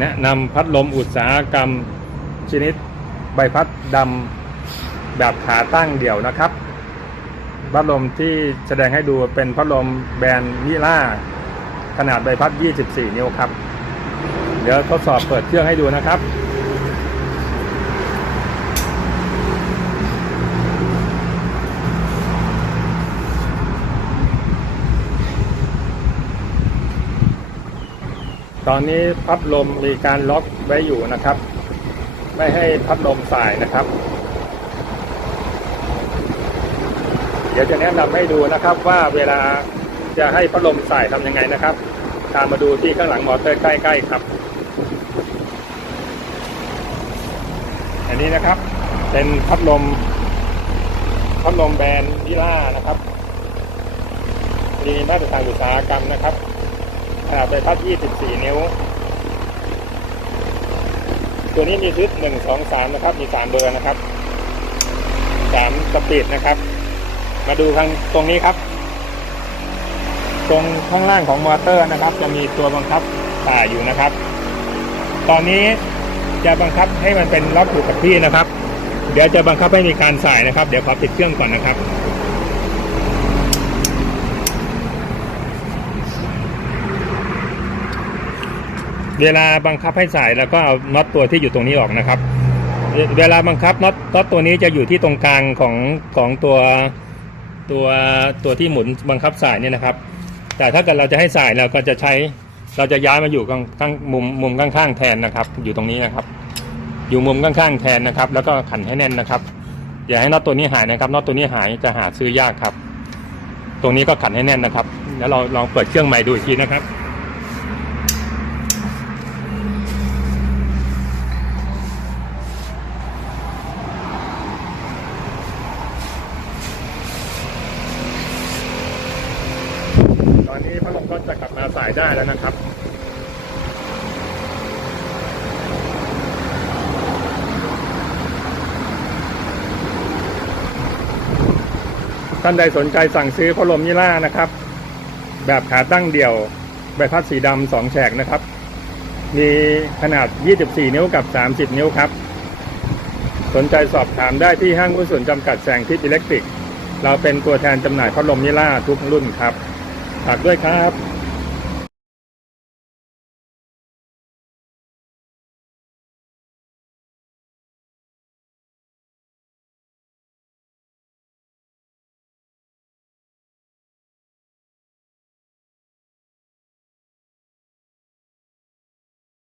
แนะนำพัดลมอุตสาหกรรมชนิดใบพัดดำแบบขาตั้งเดี่ยวนะครับ พัดลมที่แสดงให้ดูเป็นพัดลมแบรนด์มิล่าขนาดใบพัด 24 นิ้วครับ เดี๋ยวทดสอบเปิดเครื่องให้ดูนะครับ ตอนนี้พัดลมมีการล็อกไว้อยู่นะครับ ไม่ให้พัดลมสายนะครับ เดี๋ยวจะแนะนำให้ดูนะครับว่าเวลาจะให้พัดลมสายทำยังไงนะครับ ตามมาดูที่ข้างหลังมอเตอร์ใกล้ๆครับ อันนี้นะครับ เป็นพัดลมพัดลมแบรนด์มิล่านะครับมีมาตรฐานอุตสาหกรรมนะครับ ขนาดใบพัด 24 นิ้ว ตัวนี้มีชุด 1 2 3 นะครับ มี 3 เบอร์นะครับ 3 สปีดนะครับ มาดูทางตรงนี้ครับ ตรงข้างล่างของมอเตอร์นะครับ จะมีตัวบังคับต่าอยู่นะครับ ตอนนี้จะบังคับให้มันเป็นล็อกอยู่กับที่นะครับ เดี๋ยวจะบังคับให้มีการสายนะครับ เดี๋ยวขอปิดเครื่องก่อนนะครับ เวลาบังคับให้สายแล้วก็เอาน็อตตัวที่อยู่ตรงนี้ออกนะครับ เวลาบังคับน็อตน็อตตัวนี้จะอยู่ที่ตรงกลางของของตัวตัวตัวที่หมุนบังคับสายเนี่ยนะครับ แต่ถ้าเกิดเราจะให้สายเราก็จะใช้เราจะย้ายมาอยู่ข้างข้างมุมมุมข้างๆแทนนะครับ อยู่ตรงนี้นะครับ อยู่มุมข้างๆแทนนะครับ แล้วก็ขันให้แน่นนะครับ อย่าให้น็อตตัวนี้หายนะครับน็อตตัวนี้หายจะหาซื้อยากครับ ตรงนี้ก็ขันให้แน่นนะครับ แล้วเราลองเปิดเครื่องใหม่ดูอีกทีนะครับ อนนี้พัดลมก็จะกลับมาสายได้แล้วนะครับท่านใดสนใจสั่งซื้อพัดลมยี่ล่านะครับ แบบขาตั้งเดี่ยวใบพัดสีดำสองแฉกนะครับ มีขนาด 24 นิ้วกับ 30 นิ้วครับ สนใจสอบถามได้ที่ห้างหุ้นส่วนจำกัดแสงทิพย์อิเล็กทริก เราเป็นตัวแทนจำหน่ายพัดลมยี่ล่าทุกรุ่นครับ ฝากด้วยครับ